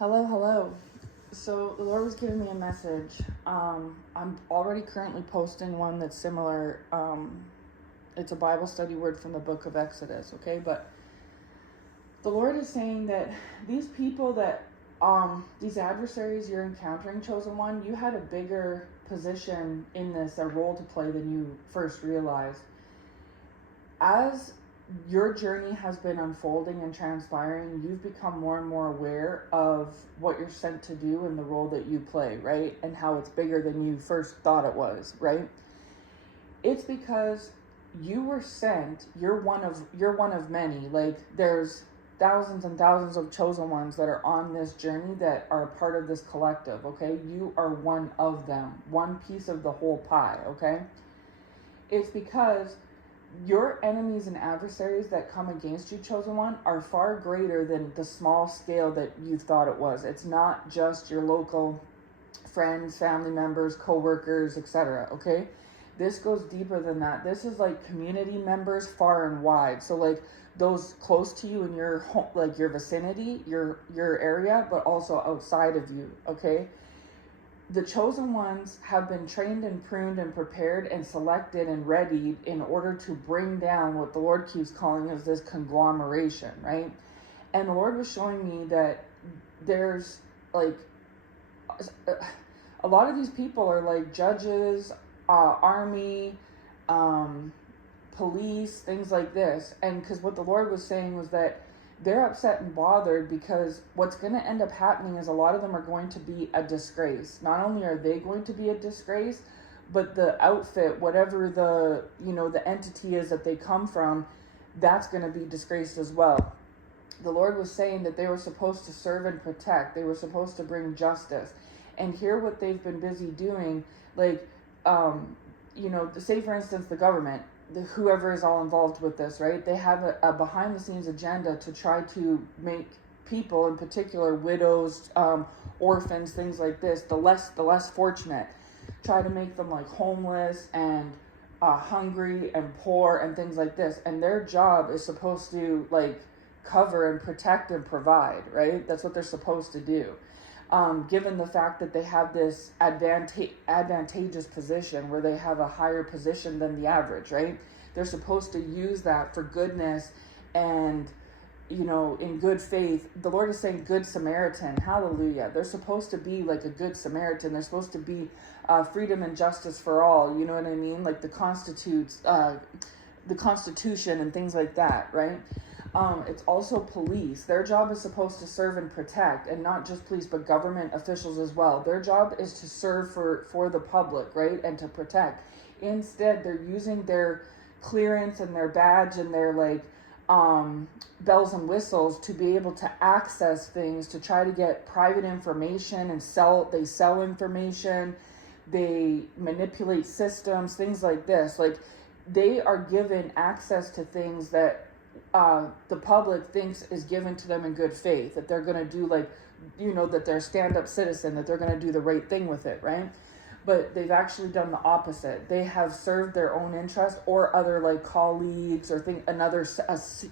Hello, hello. So the Lord was giving me a message. I'm already currently posting one that's similar. It's a Bible study word from the book of Exodus, okay? But the Lord is saying that these people these adversaries you're encountering, chosen one, you had a bigger position in this, a role to play than you first realized. As your journey has been unfolding and transpiring, you've become more and more aware of what you're sent to do and the role that you play, right? And how it's bigger than you first thought it was, right? It's because you were sent, you're one of many. Like there's thousands and thousands of chosen ones that are on this journey that are a part of this collective, okay? You are one of them, one piece of the whole pie, okay? It's because your enemies and adversaries that come against you, chosen one, are far greater than the small scale that you thought it was. It's not just your local friends, family members, co-workers, etc. Okay, this goes deeper than that. This is like community members far and wide. So like those close to you in your home, like your vicinity, your area, but also outside of you. Okay, the chosen ones have been trained and pruned and prepared and selected and readied in order to bring down what the Lord keeps calling as this conglomeration, right? And the Lord was showing me that there's like a lot of these people are like judges, army, um, police, things like this. And because what the Lord was saying was that they're upset and bothered because what's going to end up happening is a lot of them are going to be a disgrace. Not only are they going to be a disgrace, but the outfit, whatever the entity is that they come from, that's going to be disgraced as well. The Lord was saying that they were supposed to serve and protect. They were supposed to bring justice. And here what they've been busy doing, like, say for instance, the government, whoever is all involved with this, right? They have a behind the scenes agenda to try to make people, in particular widows, orphans, things like this, the less fortunate, try to make them like homeless and hungry and poor and things like this. And their job is supposed to like cover and protect and provide, right? That's what they're supposed to do. Given the fact that they have this advantageous position where they have a higher position than the average, right? They're supposed to use that for goodness and, in good faith. The Lord is saying good Samaritan, hallelujah. They're supposed to be like a good Samaritan. They're supposed to be freedom and justice for all, you know what I mean? Like the Constitution and things like that, right? It's also police. Their job is supposed to serve and protect, and not just police, but government officials as well. Their job is to serve for the public, right, and to protect. Instead, they're using their clearance and their badge and their bells and whistles to be able to access things, to try to get private information and They sell information. They manipulate systems, things like this. Like they are given access to things that the public thinks is given to them in good faith, that they're going to do that they're a stand-up citizen, that they're going to do the right thing with it, right? But they've actually done the opposite. They have served their own interest or other like colleagues or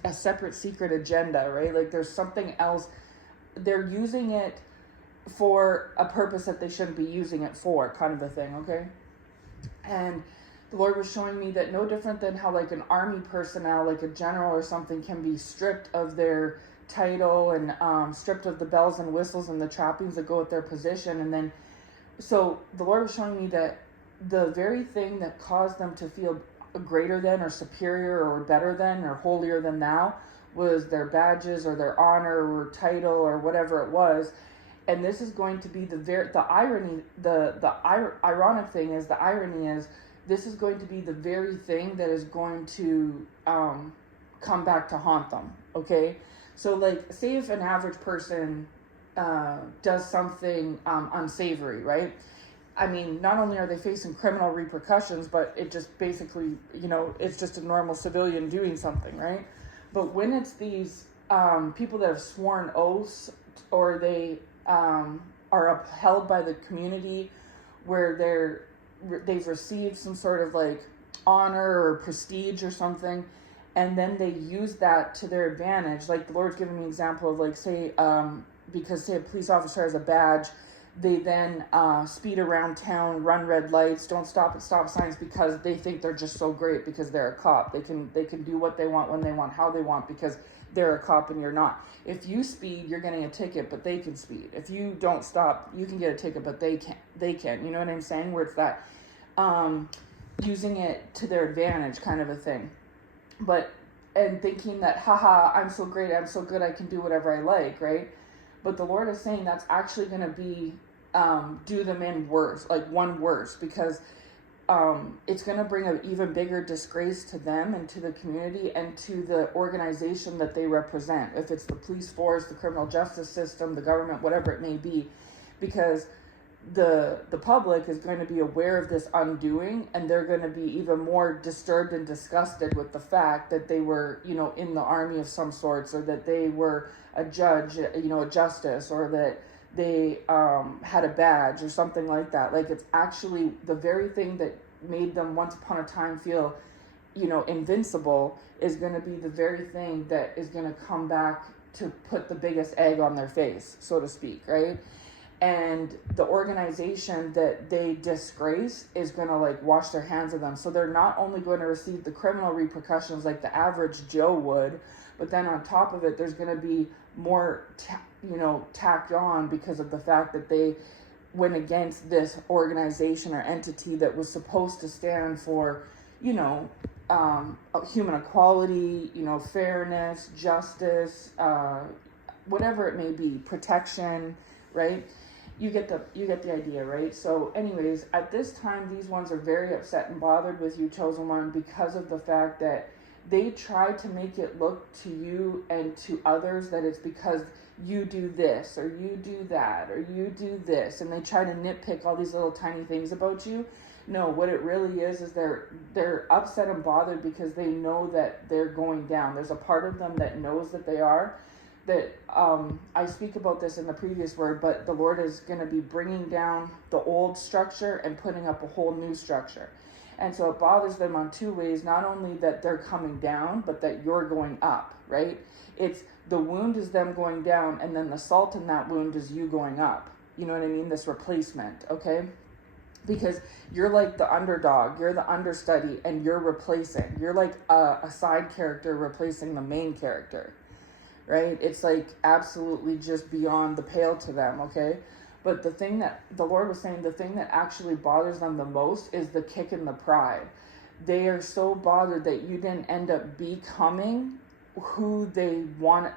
a separate secret agenda, right? Like there's something else. They're using it for a purpose that they shouldn't be using it for, kind of a thing, okay? And the Lord was showing me that no different than how like an army personnel, like a general or something, can be stripped of their title and stripped of the bells and whistles and the trappings that go with their position. And then, so the Lord was showing me that the very thing that caused them to feel greater than or superior or better than or holier than thou was their badges or their honor or title or whatever it was. And this is going to be the ironic thing is, the irony is, this is going to be the very thing that is going to come back to haunt them, okay? So, like, say if an average person does something unsavory, right? I mean, not only are they facing criminal repercussions, but it just basically, it's just a normal civilian doing something, right? But when it's these people that have sworn oaths, or they are upheld by the community, where they've received some sort of like honor or prestige or something, and then they use that to their advantage. Like the Lord's giving me an example of like, say because say a police officer has a badge, they then speed around town, run red lights, don't stop at stop signs because they think they're just so great because they're a cop. They can do what they want, when they want, how they want, because they're a cop and you're not. If you speed, you're getting a ticket, but they can speed. If you don't stop, you can get a ticket, but they can. You know what I'm saying? Where it's that using it to their advantage kind of a thing. And thinking that, haha, I'm so great, I'm so good, I can do whatever I like, right? But the Lord is saying that's actually going to be, do them in worse, like one worse, because it's going to bring an even bigger disgrace to them and to the community and to the organization that they represent. If it's the police force, the criminal justice system, the government, whatever it may be, because the public is going to be aware of this undoing, and they're going to be even more disturbed and disgusted with the fact that they were, in the army of some sorts, or that they were a judge, a justice, or that they had a badge or something like that. Like, it's actually the very thing that made them once upon a time feel, invincible, is going to be the very thing that is going to come back to put the biggest egg on their face, so to speak, right? And the organization that they disgrace is going to wash their hands of them. So they're not only going to receive the criminal repercussions like the average Joe would, but then on top of it, there's going to be more, tacked on because of the fact that they went against this organization or entity that was supposed to stand for, human equality, fairness, justice, whatever it may be, protection, right? You get the idea, right? So anyways, at this time, these ones are very upset and bothered with you, chosen one, because of the fact that they try to make it look to you and to others that it's because you do this, or you do that, or you do this, and they try to nitpick all these little tiny things about you. No, what it really is they're upset and bothered because they know that they're going down. There's a part of them that knows that they are, that I speak about this in the previous word, but the Lord is going to be bringing down the old structure and putting up a whole new structure. And so it bothers them on two ways, not only that they're coming down, but that you're going up, right? It's the wound is them going down, and then the salt in that wound is you going up. You know what I mean? This replacement, okay? Because you're like the underdog, you're the understudy, and you're replacing. You're like a side character replacing the main character. Right? It's absolutely just beyond the pale to them, okay? But the thing that the Lord was saying, the thing that actually bothers them the most is the kick in the pride. They are so bothered that you didn't end up becoming who they want,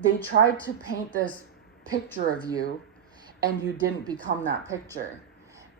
they tried to paint this picture of you and you didn't become that picture.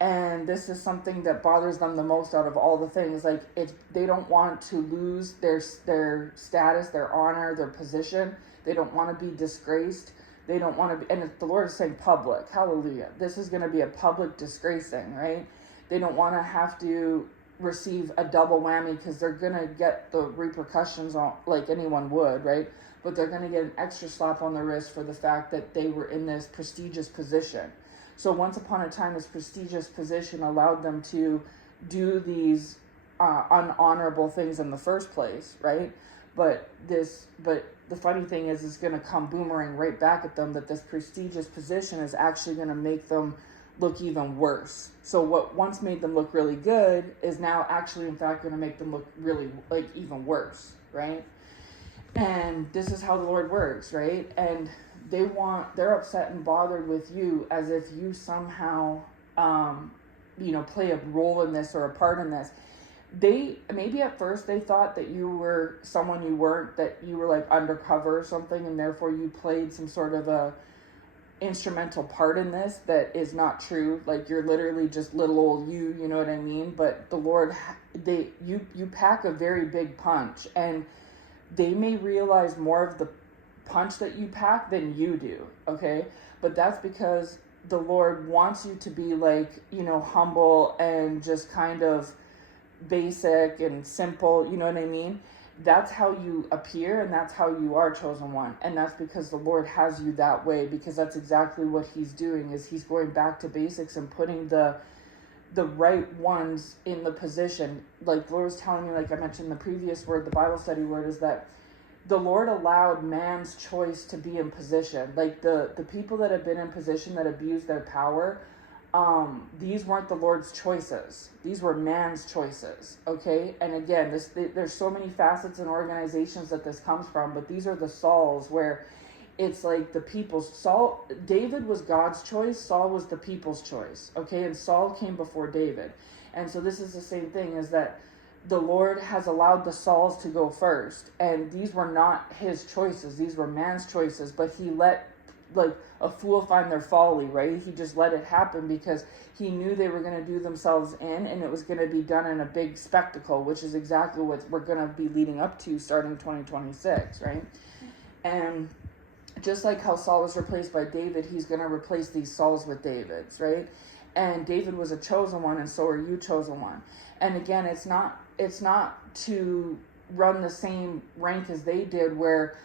And this is something that bothers them the most out of all the things. They don't want to lose their status, their honor, their position. They don't want to be disgraced. They don't want to be, and the Lord is saying public, hallelujah. This is going to be a public disgracing, right? They don't want to have to receive a double whammy because they're going to get the repercussions on, like anyone would, right? But they're going to get an extra slap on the wrist for the fact that they were in this prestigious position. So once upon a time, this prestigious position allowed them to do these unhonorable things in the first place, right? But the funny thing is, it's going to come boomerang right back at them, that this prestigious position is actually going to make them look even worse. So what once made them look really good is now actually, in fact, going to make them look really, even worse, right? And this is how the Lord works, right? And they're upset and bothered with you as if you somehow, play a role in this or a part in this. Maybe at first they thought that you were someone you weren't, that you were undercover or something, and therefore you played some sort of a instrumental part in this that is not true. You're literally just little old you know what I mean? But the Lord, you pack a very big punch, and they may realize more of the punch that you pack than you do, okay? But that's because the Lord wants you to be humble and just kind of basic and simple, you know what I mean? That's how you appear, and that's how you are, chosen one. And that's because the Lord has you that way, because that's exactly what he's doing, is he's going back to basics and putting the right ones in the position. The Lord was telling me, I mentioned in the previous word, the Bible study word, is that the Lord allowed man's choice to be in position. Like the people that have been in position that abuse their power, these weren't the Lord's choices. These were man's choices. Okay, and again, there's so many facets and organizations that this comes from, but these are the Sauls where it's like the people's. David was God's choice. Saul was the people's choice. Okay, and Saul came before David, and so this is the same thing. Is that the Lord has allowed the Sauls to go first, and these were not his choices. These were man's choices, but he let, like a fool find their folly, right? He just let it happen because he knew they were going to do themselves in, and it was going to be done in a big spectacle, which is exactly what we're going to be leading up to starting 2026, right? And just like how Saul was replaced by David, he's going to replace these Sauls with Davids, right? And David was a chosen one, and so are you chosen one. And again, it's not to run the same rank as they did, where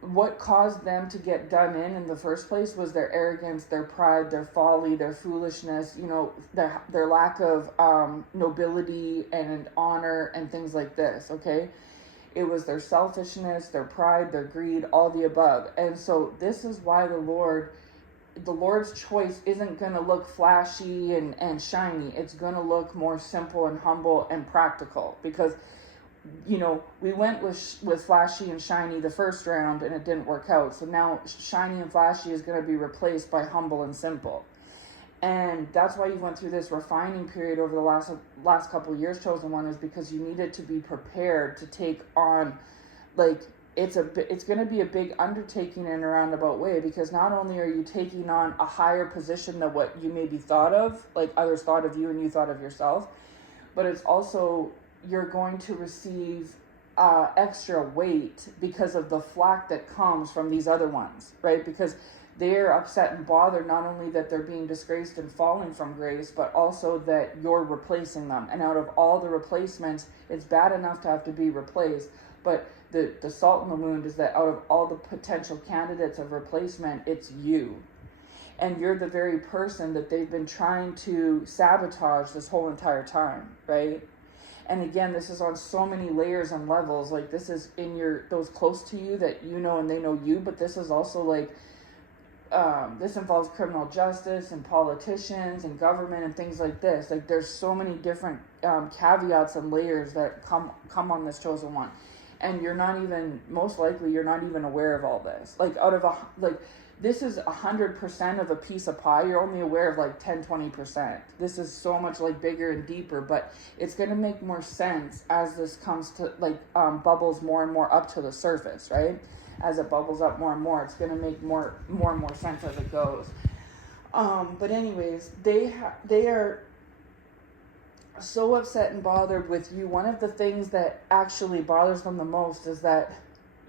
what caused them to get done in the first place was their arrogance, their pride, their folly, their foolishness, their lack of nobility and honor and things like this, okay? It was their selfishness, their pride, their greed, all the above. And so this is why the Lord's choice isn't going to look flashy and shiny. It's going to look more simple and humble and practical, because we went with flashy and shiny the first round and it didn't work out. So now shiny and flashy is going to be replaced by humble and simple. And that's why you went through this refining period over the last couple of years, chosen one, is because you needed to be prepared to take on, like, it's going to be a big undertaking in a roundabout way, because not only are you taking on a higher position than what you maybe thought of, like others thought of you and you thought of yourself, but it's also, you're going to receive extra weight because of the flack that comes from these other ones, right? Because they're upset and bothered not only that they're being disgraced and falling from grace, but also that you're replacing them. And out of all the replacements, it's bad enough to have to be replaced, but the salt in the wound is that out of all the potential candidates of replacement, it's you. And you're the very person that they've been trying to sabotage this whole entire time, right? And again, this is on so many layers and levels. Like, this is in those close to you that you know and they know you, but this is also like, this involves criminal justice and politicians and government and things like this. Like, there's so many different caveats and layers that come on this chosen one. And most likely you're not even aware of all this. Like, this is 100% of a piece of pie. You're only aware of like 10-20%. This is so much like bigger and deeper, but it's going to make more sense as this comes to bubbles more and more up to the surface, right? As it bubbles up more and more, it's going to make more and more sense as it goes. But anyways, they are so upset and bothered with you. One of the things that actually bothers them the most is that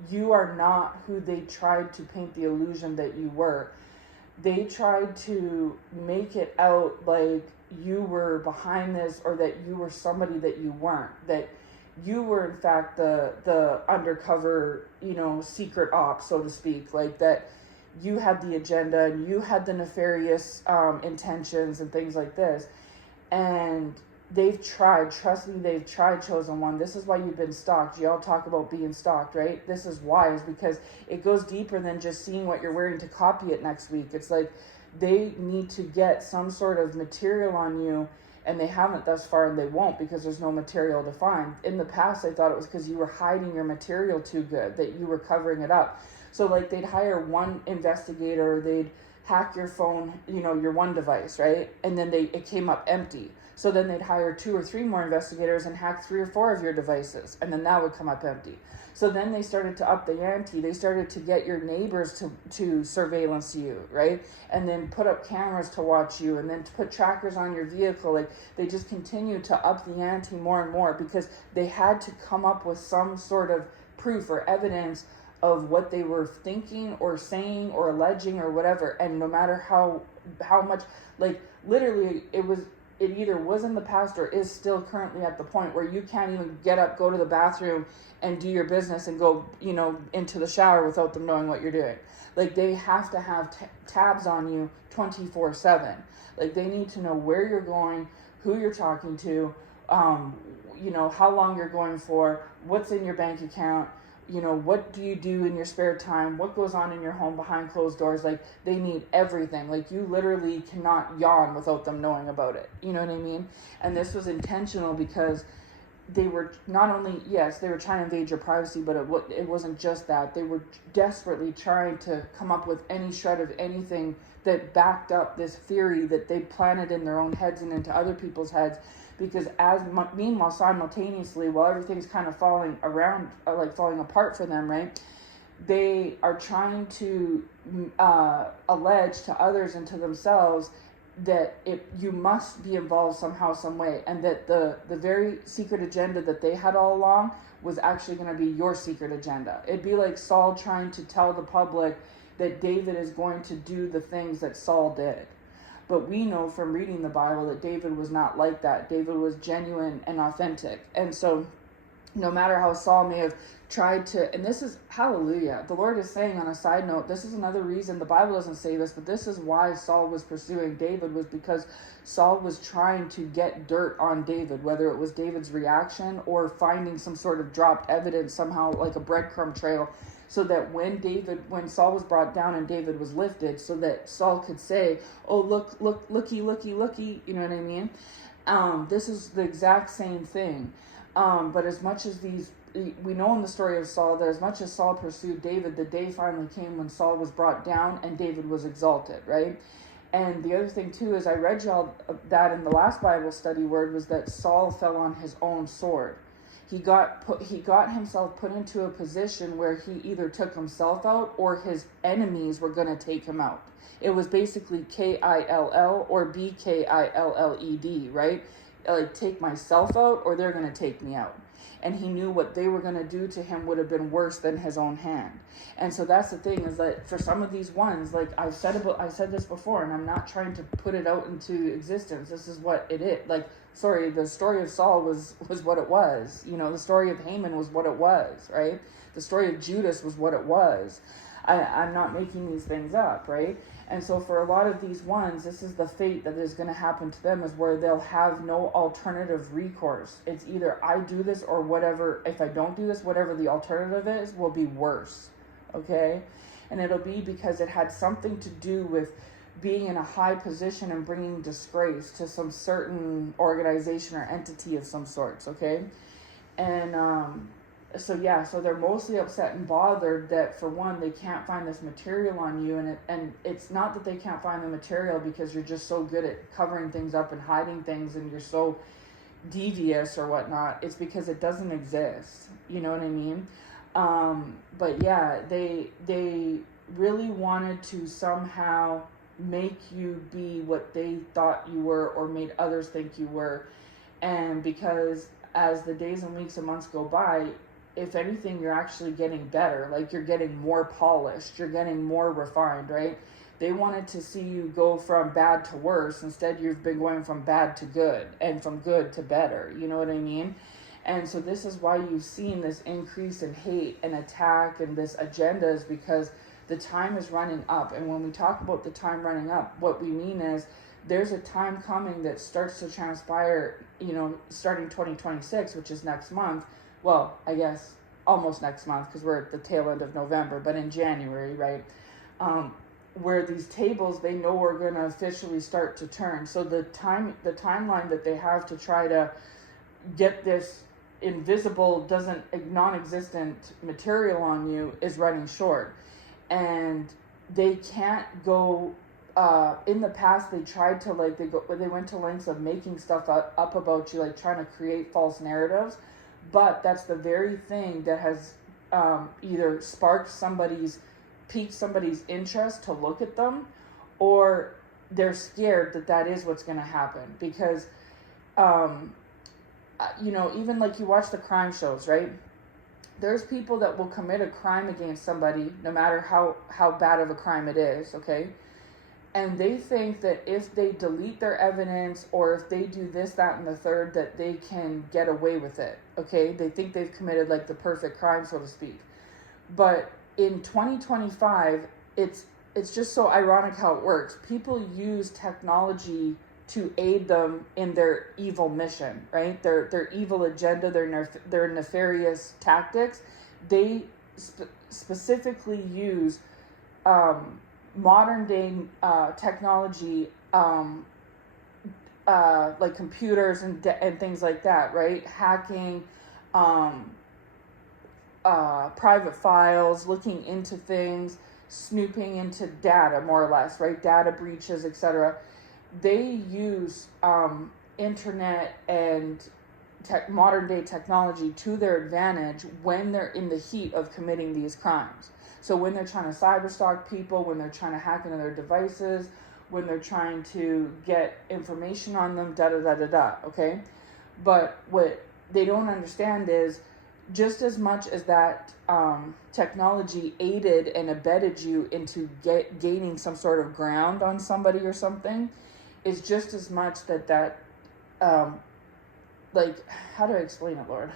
you are not who they tried to paint the illusion that you were. They tried to make it out like you were behind this, or that you were somebody that you weren't, that you were in fact the undercover, secret op, so to speak, like that you had the agenda and you had the nefarious intentions and things like this. And they've tried, trust me, they've tried, chosen one. This is why you've been stalked. Y'all talk about being stalked, right? This is why, is because it goes deeper than just seeing what you're wearing to copy it next week. It's like they need to get some sort of material on you, and they haven't thus far, and they won't, because there's no material to find. In the past, they thought it was because you were hiding your material too good, that you were covering it up. So like they'd hire one investigator, they'd hack your phone, your one device, right? And then it came up empty. So then they'd hire 2 or 3 more investigators and hack 3 or 4 of your devices, and then that would come up empty. So then they started to up the ante. They started to get your neighbors to surveillance you, right? And then put up cameras to watch you, and then to put trackers on your vehicle. Like, they just continued to up the ante more and more, because they had to come up with some sort of proof or evidence of what they were thinking or saying or alleging or whatever. And no matter how much, like, literally, it either was in the past or is still currently at the point where you can't even get up, go to the bathroom, and do your business and go, into the shower without them knowing what you're doing. Like, they have to have tabs on you 24/7. Like, they need to know where you're going, who you're talking to, how long you're going for, what's in your bank account, you know, what do you do in your spare time? What goes on in your home behind closed doors? Like, they need everything. Like, you literally cannot yawn without them knowing about it. You know what I mean? And this was intentional because they were not only, yes, they were trying to invade your privacy, but it wasn't just that. They were desperately trying to come up with any shred of anything that backed up this theory that they planted in their own heads and into other people's heads. Because meanwhile, simultaneously, while everything's kind of falling around, like falling apart for them, right? They are trying to allege to others and to themselves that you must be involved somehow, some way, and that the very secret agenda that they had all along was actually going to be your secret agenda. It'd be like Saul trying to tell the public that David is going to do the things that Saul did. But we know from reading the Bible that David was not like that. David was genuine and authentic. And so no matter how Saul may have tried to, and this is, hallelujah, the Lord is saying on a side note, this is another reason, the Bible doesn't say this, but this is why Saul was pursuing David, was because Saul was trying to get dirt on David, whether it was David's reaction or finding some sort of dropped evidence somehow, like a breadcrumb trail, so that when Saul was brought down and David was lifted, so that Saul could say, oh, looky, you know what I mean? This is the exact same thing. But as much as we know in the story of Saul that as much as Saul pursued David, the day finally came when Saul was brought down and David was exalted, right? And the other thing too is I read y'all that in the last Bible study word was that Saul fell on his own sword. He got himself put into a position where he either took himself out or his enemies were going to take him out. It was basically Kill or Bkilled, right? Like, take myself out or they're going to take me out. And he knew what they were going to do to him would have been worse than his own hand. And so that's the thing, is that for some of these ones, like I said this before, and I'm not trying to put it out into existence. This is what it is. Like, sorry, the story of Saul was what it was. You know, the story of Haman was what it was, right? The story of Judas was what it was. I'm not making these things up, right? And so for a lot of these ones, this is the fate that is going to happen to them, is where they'll have no alternative recourse. It's either I do this or whatever. If I don't do this, whatever the alternative is will be worse, okay? And it'll be because it had something to do with being in a high position and bringing disgrace to some certain organization or entity of some sorts, okay? And so they're mostly upset and bothered that, for one, they can't find this material on you, and it's not that they can't find the material because you're just so good at covering things up and hiding things and you're so devious or whatnot. It's because it doesn't exist. You know what I mean? But yeah, they really wanted to somehow make you be what they thought you were or made others think you were. And because as the days and weeks and months go by, if anything, you're actually getting better. Like, you're getting more polished, you're getting more refined, right? They wanted to see you go from bad to worse. Instead, you've been going from bad to good and from good to better. You know what I mean? And so this is why you've seen this increase in hate and attack and this agenda, is because the time is running up. And when we talk about the time running up, what we mean is there's a time coming that starts to transpire, you know, starting 2026, which is next month. Well, I guess almost next month, because we're at the tail end of November, but in January, right? Where these tables, they know are going to officially start to turn. So the timeline that they have to try to get this invisible, non-existent material on you is running short. And they can't go, in the past they tried to, like, they went to lengths of making stuff up about you, like trying to create false narratives. But that's the very thing that has either piqued somebody's interest to look at them, or they're scared that is what's going to happen. Because, you know, even like you watch the crime shows, right? There's people that will commit a crime against somebody, no matter how bad of a crime it is, okay? And they think that if they delete their evidence or if they do this, that, and the third, that they can get away with it, okay? They think they've committed, like, the perfect crime, so to speak. But in 2025, it's just so ironic how it works. People use technology to aid them in their evil mission, right? Their evil agenda, their nefarious tactics. They specifically use modern day technology, like computers and things like that, right? Hacking, private files, looking into things, snooping into data, more or less, right? Data breaches, etc. They use internet and modern day technology to their advantage when they're in the heat of committing these crimes. So when they're trying to cyberstalk people, when they're trying to hack into their devices, when they're trying to get information on them, okay? But what they don't understand is, just as much as that technology aided and abetted you into gaining some sort of ground on somebody or something, is just as much that like, how do I explain it, Lord?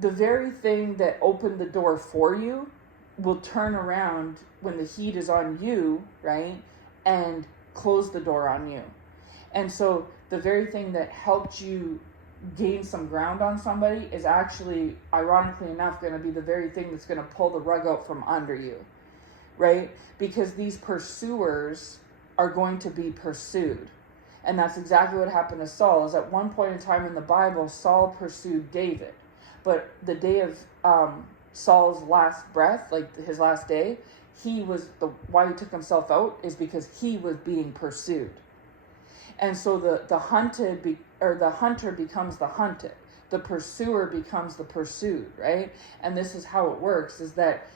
The very thing that opened the door for you will turn around when the heat is on you, right? And close the door on you. And so the very thing that helped you gain some ground on somebody is actually, ironically enough, going to be the very thing that's going to pull the rug out from under you, right? Because these pursuers are going to be pursued. And that's exactly what happened to Saul. Is at one point in time in the Bible, Saul pursued David. But the day of Saul's last breath, like his last day, why he took himself out is because he was being pursued. And so the hunter becomes the hunted. The pursuer becomes the pursued, right? And this is how it works, is that,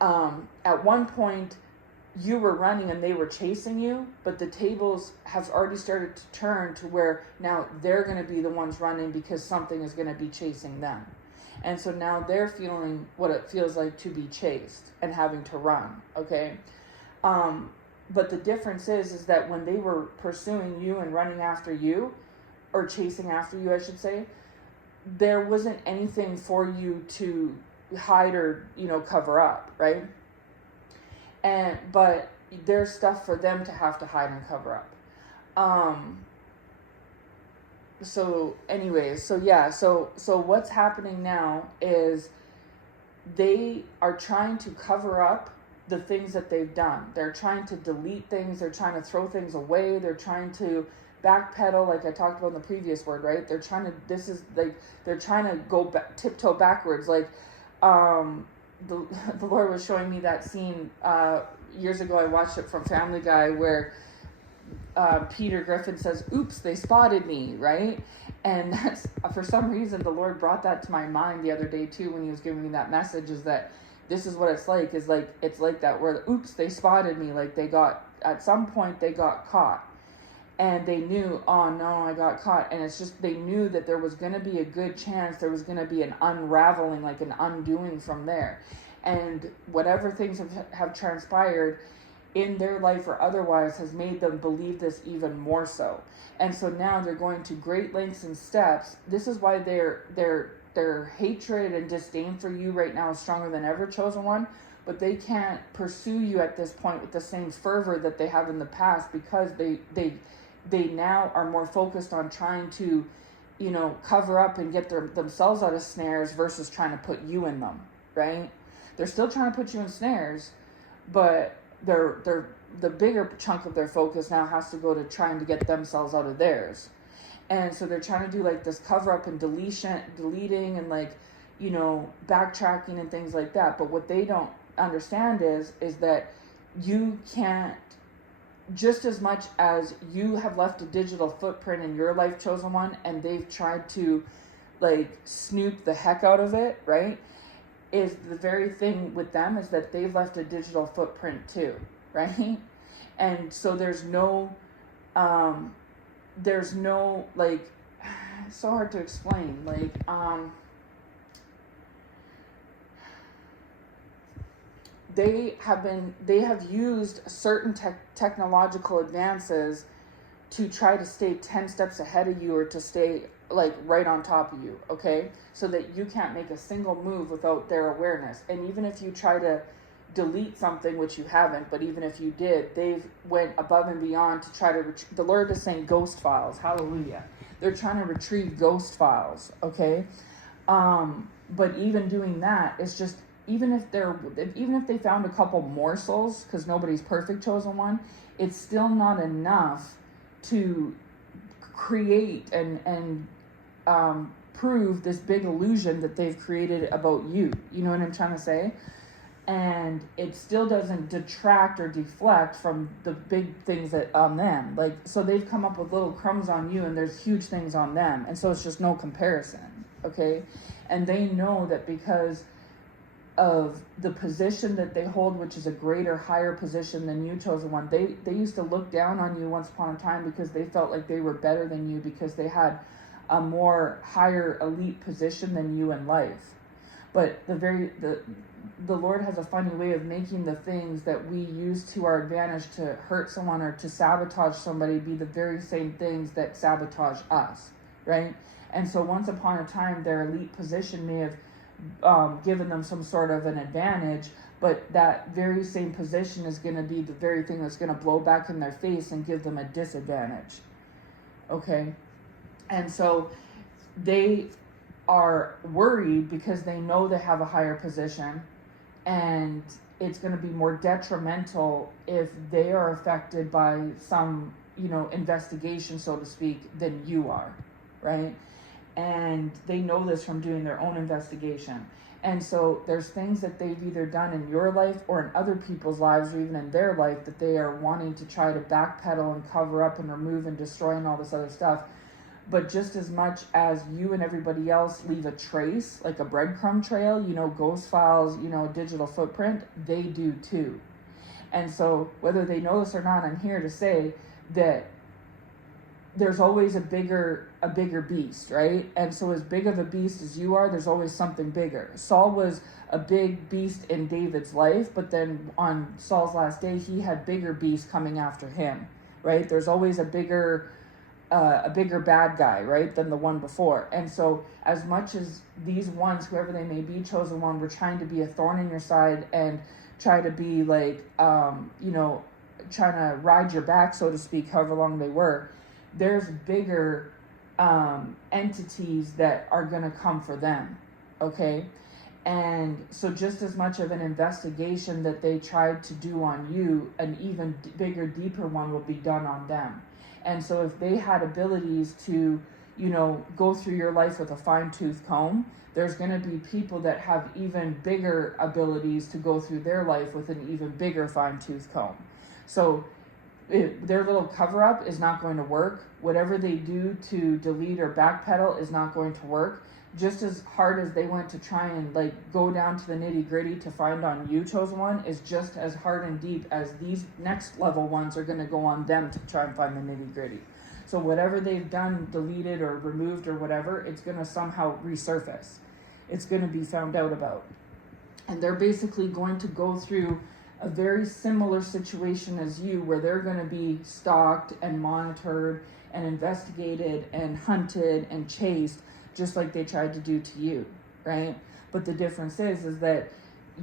at one point, you were running and they were chasing you, but the tables have already started to turn to where now they're going to be the ones running because something is going to be chasing them. And so now they're feeling what it feels like to be chased and having to run, okay? But the difference is that when they were pursuing you and running after you, or chasing after you, I should say, there wasn't anything for you to hide or, cover up, right? But there's stuff for them to have to hide and cover up. So what's happening now is they are trying to cover up the things that they've done. They're trying to delete things. They're trying to throw things away. They're trying to backpedal, like I talked about in the previous word, right? They're trying to go tiptoe backwards. Like, the Lord was showing me that scene years ago. I watched it from Family Guy where Peter Griffin says, "Oops, they spotted me," right? And that's, for some reason, the Lord brought that to my mind the other day too when he was giving me that message, is that this is what it's like that, where, oops, they spotted me. Like, at some point they got caught. And they knew, oh no, I got caught. And it's just, they knew that there was going to be a good chance there was going to be an unraveling, like an undoing from there. And whatever things have transpired in their life or otherwise has made them believe this even more so. And so now they're going to great lengths and steps. This is why their hatred and disdain for you right now is stronger than ever, chosen one. But they can't pursue you at this point with the same fervor that they have in the past, because they now are more focused on trying to, cover up and get themselves out of snares versus trying to put you in them, right? They're still trying to put you in snares, but the bigger chunk of their focus now has to go to trying to get themselves out of theirs. And so they're trying to do like this cover up and deleting and backtracking and things like that. But what they don't understand is that you can't, just as much as you have left a digital footprint in your life, chosen one, and they've tried to snoop the heck out of it, right? Is the very thing with them is that they've left a digital footprint too, right? And so there's no it's so hard to explain. They have used certain technological advances to try to stay 10 steps ahead of you, or to stay right on top of you, okay? So that you can't make a single move without their awareness. And even if you try to delete something, which you haven't, but even if you did, they've went above and beyond to try to the Lord is saying ghost files. Hallelujah. They're trying to retrieve ghost files, okay? But even doing that, it's just, even if they found a couple morsels, because nobody's perfect, chosen one, it's still not enough to create and prove this big illusion that they've created about you. You know what I'm trying to say? And it still doesn't detract or deflect from the big things that on them. Like, so they've come up with little crumbs on you, and there's huge things on them, and so it's just no comparison. Okay? And they know that because of the position that they hold, which is a greater, higher position than you, chosen one, they used to look down on you once upon a time because they felt like they were better than you, because they had a more higher elite position than you in life. But the Lord has a funny way of making the things that we use to our advantage to hurt someone or to sabotage somebody be the very same things that sabotage us, right? And so once upon a time, their elite position may have given them some sort of an advantage, but that very same position is going to be the very thing that's going to blow back in their face and give them a disadvantage. Okay? And so they are worried because they know they have a higher position, and it's going to be more detrimental if they are affected by some, investigation, so to speak, than you are, right? And they know this from doing their own investigation. And so there's things that they've either done in your life or in other people's lives, or even in their life, that they are wanting to try to backpedal and cover up and remove and destroy and all this other stuff. But just as much as you and everybody else leave a trace, like a breadcrumb trail, ghost files, digital footprint, they do too. And so whether they know this or not, I'm here to say that there's always a bigger beast, right? And so as big of a beast as you are, there's always something bigger. Saul was a big beast in David's life, but then on Saul's last day, he had bigger beasts coming after him, right? There's always a bigger bad guy, right, than the one before. And so as much as these ones, whoever they may be, chosen one, were trying to be a thorn in your side and try to be like, trying to ride your back, so to speak, however long they were, there's bigger entities that are going to come for them, okay? And so just as much of an investigation that they tried to do on you, an even bigger, deeper one will be done on them. And so if they had abilities to, go through your life with a fine-tooth comb, there's going to be people that have even bigger abilities to go through their life with an even bigger fine-tooth comb. So their little cover-up is not going to work. Whatever they do to delete or backpedal is not going to work. Just as hard as they went to try and go down to the nitty-gritty to find on you, chosen one, is just as hard and deep as these next level ones are going to go on them to try and find the nitty-gritty. So whatever they've done, deleted or removed or whatever, it's going to somehow resurface. It's going to be found out about. And they're basically going to go through a very similar situation as you, where they're going to be stalked and monitored and investigated and hunted and chased, just like they tried to do to you, right? But the difference is that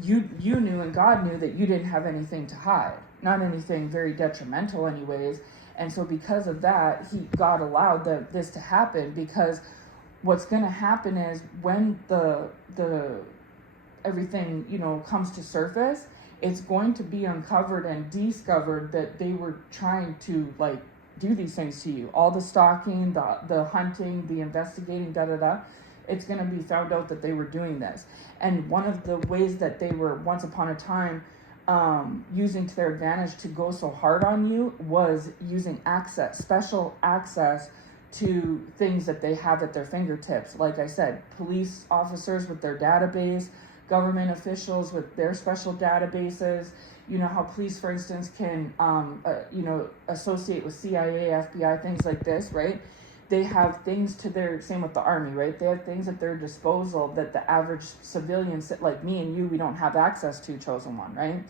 you knew, and God knew, that you didn't have anything to hide, not anything very detrimental anyways. And so because of that, God allowed this to happen, because what's going to happen is when the everything, comes to surface, it's going to be uncovered and discovered that they were trying to do these things to you. All the stalking, the hunting, the investigating, it's going to be found out that they were doing this. And one of the ways that they were once upon a time using to their advantage to go so hard on you was using special access to things that they have at their fingertips. Like I said, police officers with their database, government officials with their special databases. You know how police, for instance, can, associate with CIA, FBI, things like this, right? They have things same with the Army, right? They have things at their disposal that the average civilian, like me and you, we don't have access to, chosen one, right?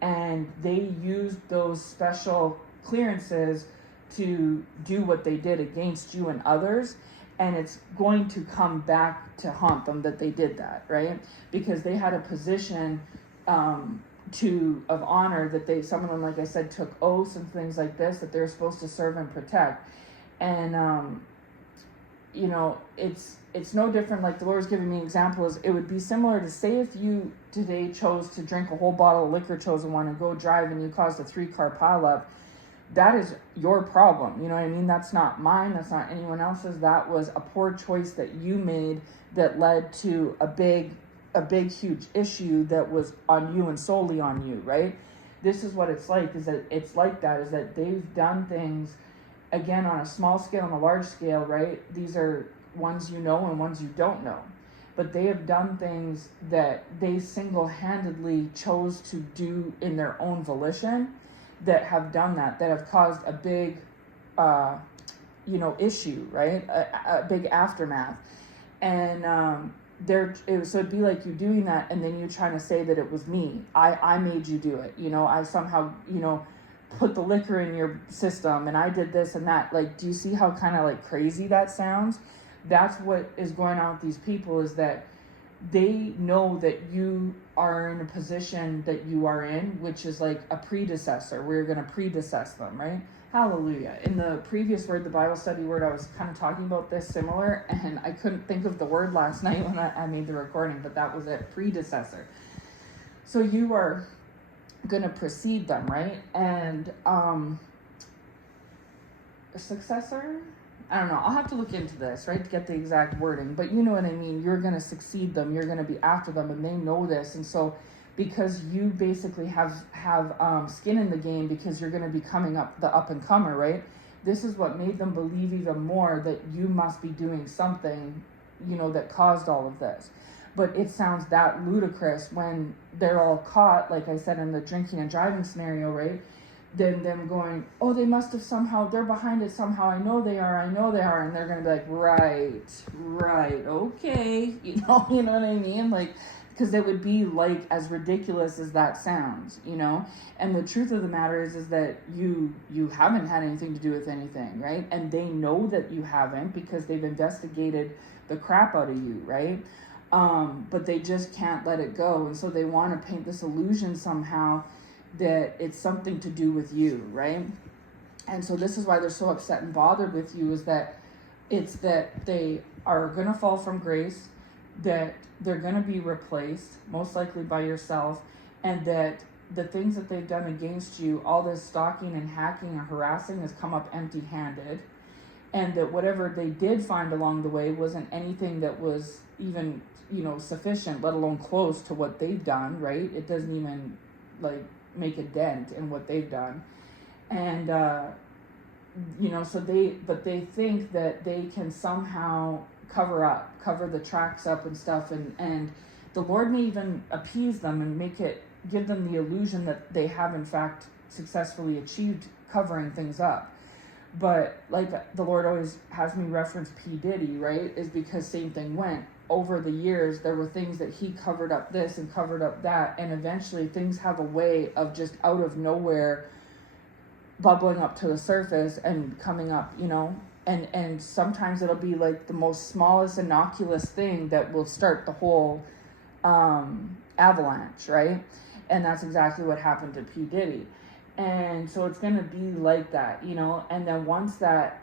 And they use those special clearances to do what they did against you and others. And it's going to come back to haunt them that they did that, right? Because they had a position of honor that some of them, like I said, took oaths and things like this that they're supposed to serve and protect. And you know, it's no different. Like the Lord's giving me examples. It would be similar to, say if you today chose to drink a whole bottle of liquor, chosen one, and go drive, and you caused a 3-car pileup. That is your problem. You know what I mean? That's not mine. That's not anyone else's. That was a poor choice that you made that led to a big, huge issue that was on you and solely on you, right? This is what it's like, is that it's like that, is that they've done things, again, on a small scale and a large scale, right? These are ones you know and ones you don't know. But they have done things that they single-handedly chose to do in their own volition, that have done that have caused a big, issue, right? A big aftermath. And so it'd be like you doing that, and then you trying to say that it was me. I made you do it. You know, I somehow, put the liquor in your system, and I did this and that. Like, do you see how kind of like crazy that sounds? That's what is going on with these people, is that they know that you are in a position that you are in, which is like a predecessor. We're going to predecess them, right? Hallelujah. In the previous word, the Bible study word, I was kind of talking about this similar, and I couldn't think of the word last night when I made the recording, but that was it, predecessor. So you are going to precede them, right? And a successor? I don't know. I'll have to look into this, right, to get the exact wording. But you know what I mean. You're going to succeed them. You're going to be after them, and they know this. And so because you basically have skin in the game, because you're going to be coming up, the up-and-comer, right? This is what made them believe even more that you must be doing something, that caused all of this. But it sounds that ludicrous when they're all caught, like I said, in the drinking and driving scenario, right? Then them going, oh, they must have somehow, they're behind it somehow, I know they are, and they're going to be like, right, okay, you know what I mean? Like, because it would be like as ridiculous as that sounds, and the truth of the matter is that you haven't had anything to do with anything, right? And they know that you haven't, because they've investigated the crap out of you, right? But they just can't let it go, and so they want to paint this illusion somehow that it's something to do with you, right? And so this is why they're so upset and bothered with you, is that it's that they are going to fall from grace, that they're going to be replaced, most likely by yourself, and that the things that they've done against you, all this stalking and hacking and harassing, has come up empty-handed, and that whatever they did find along the way wasn't anything that was even, sufficient, let alone close to what they've done, right? It doesn't even, make a dent in what they've done. And so they think that they can somehow cover the tracks up and stuff, and the Lord may even appease them and give them the illusion that they have in fact successfully achieved covering things up. But like the Lord always has me reference P. Diddy, right, is because same thing went. Over the years, there were things that he covered up this and covered up that, and eventually things have a way of just out of nowhere bubbling up to the surface and coming up, and sometimes it'll be like the most smallest innocuous thing that will start the whole avalanche, right? And that's exactly what happened to P. Diddy. And so it's going to be like that, and then once that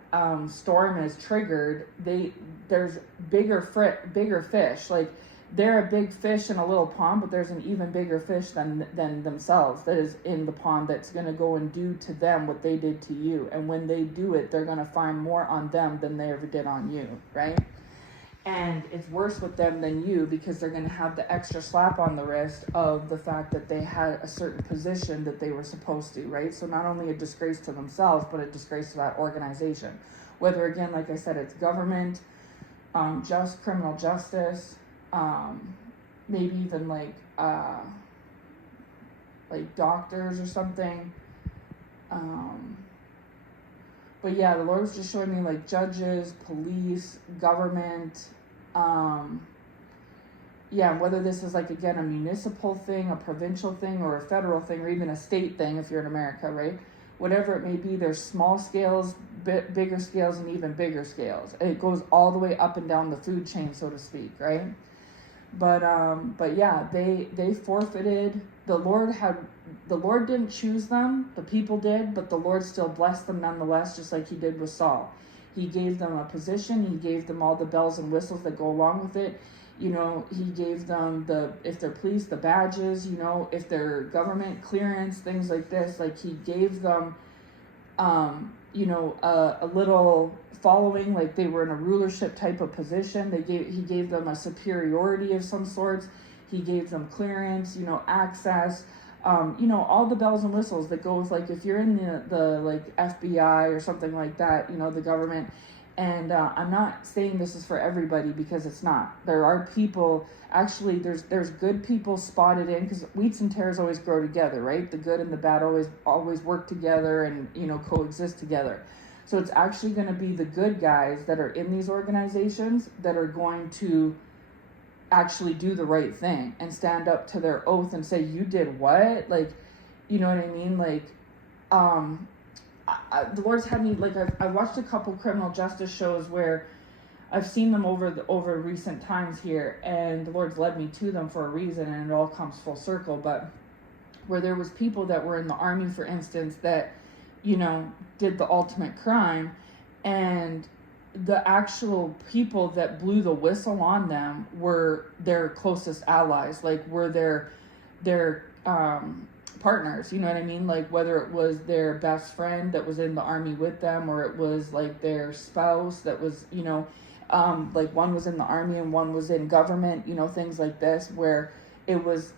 storm is triggered, there's bigger fish. Like, they're a big fish in a little pond, but there's an even bigger fish than themselves that is in the pond, that's going to go and do to them what they did to you. And when they do it, they're going to find more on them than they ever did on you, right? And it's worse with them than you, because they're going to have the extra slap on the wrist of the fact that they had a certain position that they were supposed to, right? So not only a disgrace to themselves, but a disgrace to that organization. Whether, again, like I said, it's government, just criminal justice, maybe even like doctors or something. But yeah, the Lord was just showing me like judges, police, government, whether this is like, again, a municipal thing, a provincial thing, or a federal thing, or even a state thing if you're in America, right? Whatever it may be, there's small scales, bigger scales, and even bigger scales. It goes all the way up and down the food chain, so to speak, right? But yeah, they forfeited. The Lord didn't choose them, the people did, but the Lord still blessed them nonetheless, just like he did with Saul. He gave them a position. He gave them all the bells and whistles that go along with it. You know, he gave them if they're police, the badges, you know, if they're government clearance, things like this. Like, he gave them, you know, a little following, like they were in a rulership type of position. He gave them a superiority of some sorts. He gave them clearance, you know, access, you know, all the bells and whistles that go with, like, if you're in the like FBI or something like that, you know, the government. And I'm not saying this is for everybody, because it's not. There are people, actually, there's good people spotted in, because wheats and tares always grow together, right? The good and the bad always work together and, you know, coexist together. So it's actually going to be the good guys that are in these organizations that are going to actually do the right thing and stand up to their oath and say, you did what? Like, you know what I mean? Like, the Lord's had me, like, I watched a couple criminal justice shows where I've seen them over recent times here, and the Lord's led me to them for a reason, and it all comes full circle. But where there was people that were in the army, for instance, that, you know, did the ultimate crime, and the actual people that blew the whistle on them were their closest allies, like were their partners, you know what I mean? Like, whether it was their best friend that was in the army with them, or it was like their spouse that was, you know, like one was in the army and one was in government, you know, things like this, where it was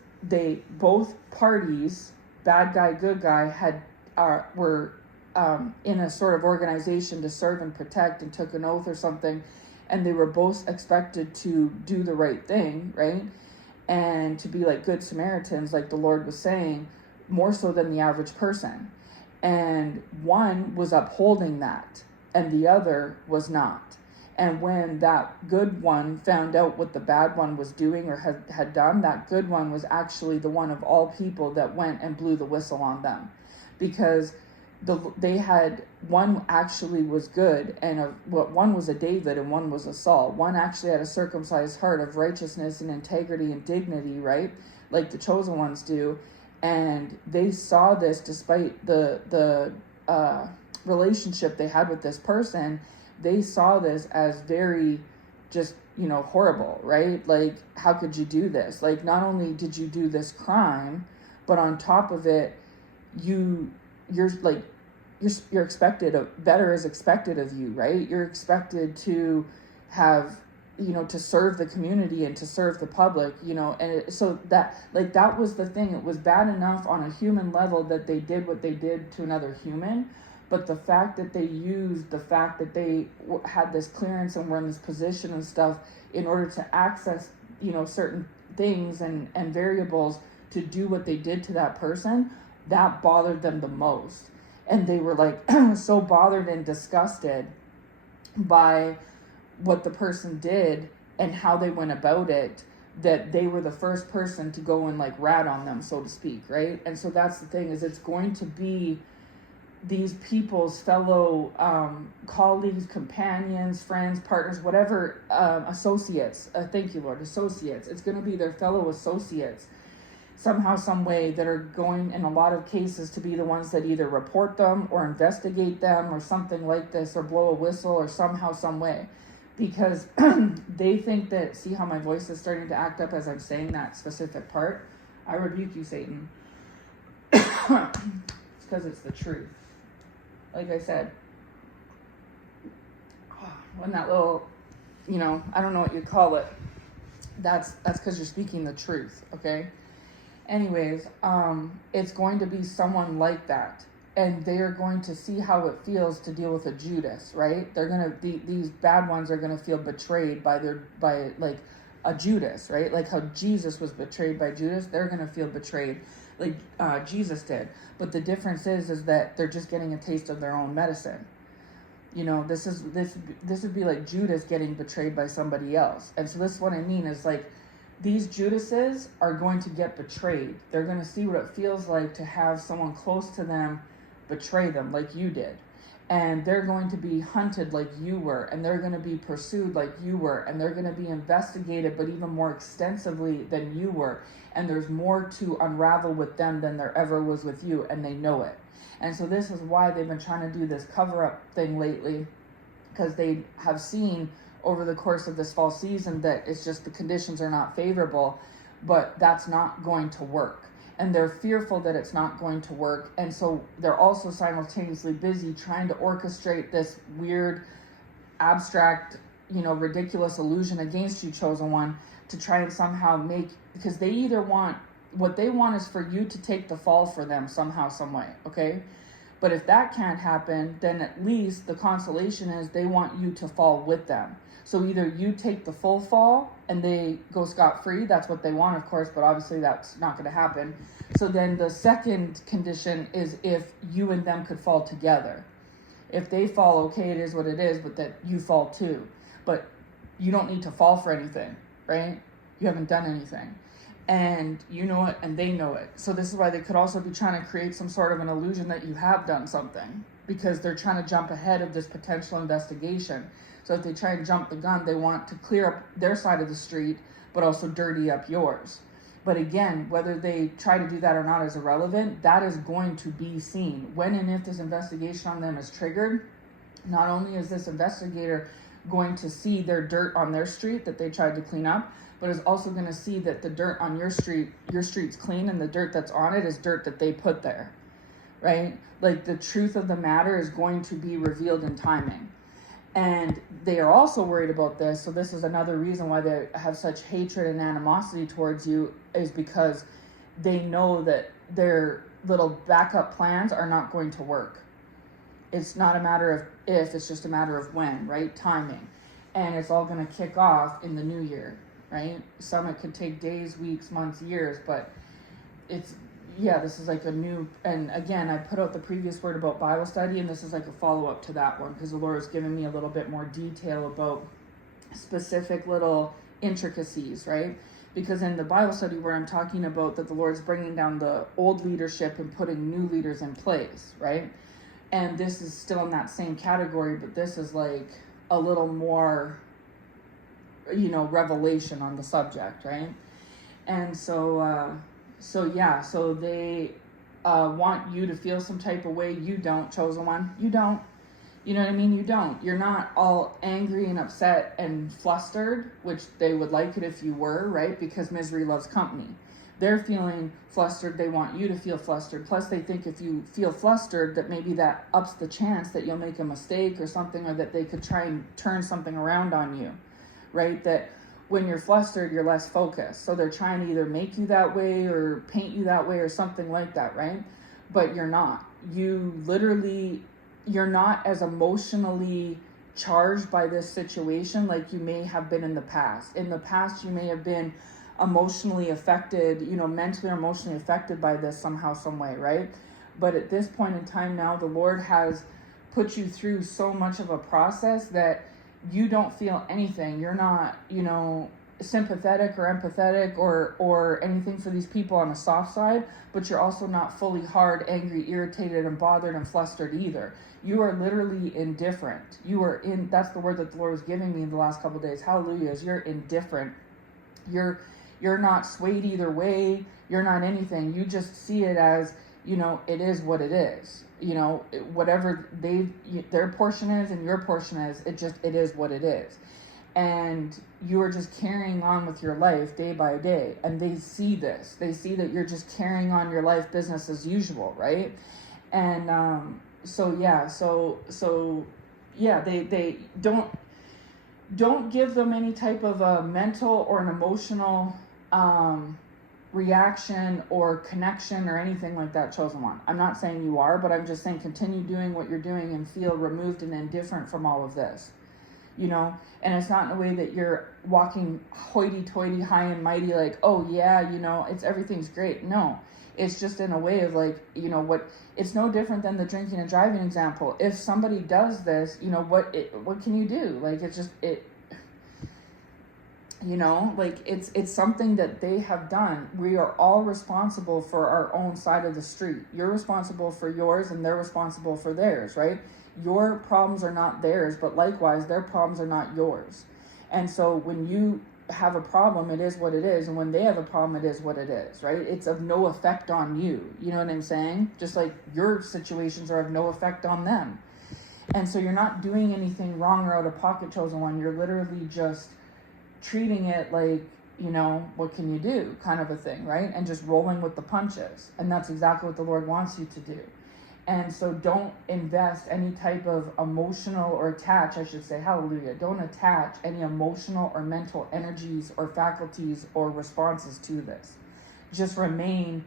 both parties, bad guy, good guy, were in a sort of organization to serve and protect, and took an oath or something, and they were both expected to do the right thing, right? And to be like good Samaritans, like the Lord was saying, more so than the average person. And one was upholding that, and the other was not. And when that good one found out what the bad one was doing or had done, that good one was actually the one of all people that went and blew the whistle on them. Because they had, one actually was good, and one was a David and one was a Saul. One actually had a circumcised heart of righteousness and integrity and dignity, right? Like the chosen ones do. And they saw this, despite the relationship they had with this person, they saw this as very just, you know, horrible, right? Like, how could you do this? Like, not only did you do this crime, but on top of it, you're expected, better is expected of you, right? You're expected to have, you know, to serve the community and to serve the public, you know. And so that was the thing. It was bad enough on a human level that they did what they did to another human, but the fact that they used the fact that they had this clearance and were in this position and stuff in order to access, you know, certain things and variables to do what they did to that person, that bothered them the most. And they were like so bothered and disgusted by what the person did and how they went about it, that they were the first person to go and like rat on them, so to speak, right? And so that's the thing, is it's going to be these people's fellow colleagues, companions, friends, partners, whatever, associates, thank you, Lord, associates. It's going to be their fellow associates somehow, some way, that are going, in a lot of cases, to be the ones that either report them or investigate them or something like this, or blow a whistle, or somehow, some way. Because they think that, see how my voice is starting to act up as I'm saying that specific part? I rebuke you, Satan. It's because it's the truth. Like I said, when that little, you know, I don't know what you call it, that's because you're speaking the truth, okay? Anyways, it's going to be someone like that. And they are going to see how it feels to deal with a Judas, right? They're going to these bad ones are going to feel betrayed by like a Judas, right? Like how Jesus was betrayed by Judas, they're going to feel betrayed like Jesus did. But the difference is that they're just getting a taste of their own medicine. You know, this would be like Judas getting betrayed by somebody else. And so this is what I mean, is like, these Judases are going to get betrayed. They're going to see what it feels like to have someone close to them betray them like you did. And they're going to be hunted like you were, and they're going to be pursued like you were, and they're going to be investigated, but even more extensively than you were. And there's more to unravel with them than there ever was with you, and they know it. And so this is why they've been trying to do this cover-up thing lately, because they have seen over the course of this fall season that it's just the conditions are not favorable, but that's not going to work. And they're fearful that it's not going to work. And so they're also simultaneously busy trying to orchestrate this weird, abstract, ridiculous illusion against you, chosen one, to try and somehow because they either what they want is for you to take the fall for them somehow, some way, okay? But if that can't happen, then at least the consolation is they want you to fall with them. So either you take the full fall and they go scot-free, that's what they want, of course, but obviously that's not going to happen. So then the second condition is if you and them could fall together. If they fall, okay, it is what it is, but that you fall too. But you don't need to fall for anything, right? You haven't done anything. And you know it and they know it. So this is why they could also be trying to create some sort of an illusion that you have done something, because they're trying to jump ahead of this potential investigation. So if they try and jump the gun, they want to clear up their side of the street, but also dirty up yours. But again, whether they try to do that or not is irrelevant. That is going to be seen. When and if this investigation on them is triggered, not only is this investigator going to see their dirt on their street that they tried to clean up, but is also going to see that the dirt on your street's clean, and the dirt that's on it is dirt that they put there, right? Like, the truth of the matter is going to be revealed in timing. And they are also worried about this. So this is another reason why they have such hatred and animosity towards you, is because they know that their little backup plans are not going to work. It's not a matter of if, it's just a matter of when, right? Timing. And it's all going to kick off in the new year, right? Some it could take days, weeks, months, years, but this is like a new, and again, I put out the previous word about Bible study, and this is like a follow-up to that one, because the Lord has given me a little bit more detail about specific little intricacies, right? Because in the Bible study where I'm talking about that the Lord's bringing down the old leadership and putting new leaders in place, right? And this is still in that same category, but this is like a little more, revelation on the subject, right? And so they want you to feel some type of way. You don't, chosen one. You don't. You know what I mean? You don't. You're not all angry and upset and flustered, which they would like it if you were, right? Because misery loves company. They're feeling flustered. They want you to feel flustered. Plus, they think if you feel flustered, that maybe that ups the chance that you'll make a mistake or something, or that they could try and turn something around on you, right? That when you're flustered, you're less focused. So they're trying to either make you that way or paint you that way or something like that, right? But you're not. You're not as emotionally charged by this situation like you may have been in the past. In the past, you may have been emotionally affected, mentally or emotionally affected by this somehow, some way, right? But at this point in time now, the Lord has put you through so much of a process that you don't feel anything. You're not, sympathetic or empathetic or anything for these people on the soft side, but you're also not fully hard, angry, irritated, and bothered and flustered either. You are literally indifferent. That's the word that the Lord was giving me in the last couple of days. Hallelujah. You're indifferent. You're not swayed either way. You're not anything. You just see it as, it is what it is. Whatever their portion is and your portion is, it is what it is. And you are just carrying on with your life day by day. And they see this. They see that you're just carrying on your life business as usual, right? And they don't give them any type of a mental or an emotional reaction or connection or anything like that, chosen one. I'm not saying you are, but I'm just saying continue doing what you're doing and feel removed and indifferent from all of this, and it's not in a way that you're walking hoity-toity, high and mighty, like, oh yeah, everything's great. No, it's just in a way of like, it's no different than the drinking and driving example. If somebody does this, what can you do? Like, it's something that they have done. We are all responsible for our own side of the street. You're responsible for yours and they're responsible for theirs, right? Your problems are not theirs, but likewise, their problems are not yours. And so when you have a problem, it is what it is. And when they have a problem, it is what it is, right? It's of no effect on you. You know what I'm saying? Just like your situations are of no effect on them. And so you're not doing anything wrong or out of pocket, chosen one. You're literally just treating it like, you know, what can you do kind of a thing, right? And just rolling with the punches. And that's exactly what the Lord wants you to do. And so don't invest any type of emotional or attach, I should say, hallelujah. Don't attach any emotional or mental energies or faculties or responses to this. Just remain,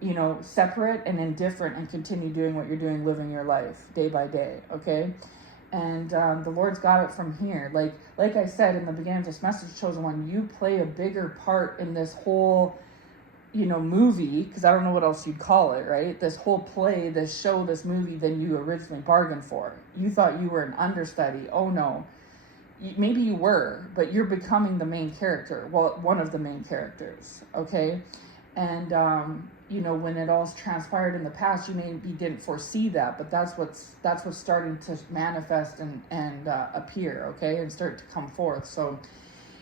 you know, separate and indifferent and continue doing what you're doing, living your life day by day, okay? And the Lord's got it from here. Like I said in the beginning of this message, chosen one, you play a bigger part in this whole, you know, movie, because I don't know what else you'd call it, right? This whole play, this show, this movie than you originally bargained for. You thought you were an understudy. Oh no. Maybe you were, but you're becoming the main character. Well, one of the main characters, okay? And, you know, when it all's transpired in the past, you maybe didn't foresee that, but that's what's starting to manifest and appear, okay? And start to come forth. So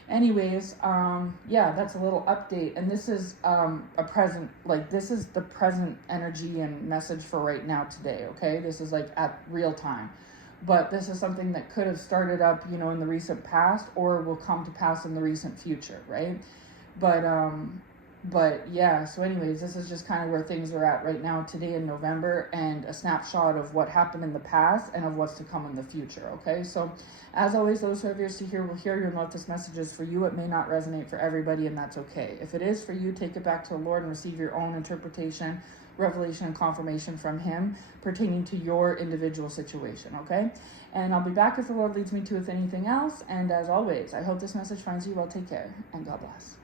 anyways, yeah, that's a little update. And this is a present, like this is the present energy and message for right now today, okay? This is like at real time. But this is something that could have started up, you know, in the recent past or will come to pass in the recent future, right? But yeah, so anyways, this is just kind of where things are at right now today in November, and a snapshot of what happened in the past and of what's to come in the future, okay? So as always, those who have ears to hear will hear. You'll know if this message is for you. It may not resonate for everybody, and that's okay. If it is for you, take it back to the Lord and receive your own interpretation, revelation, and confirmation from Him pertaining to your individual situation, okay? And I'll be back if the Lord leads me to with anything else. And as always, I hope this message finds you well. Take care, and God bless.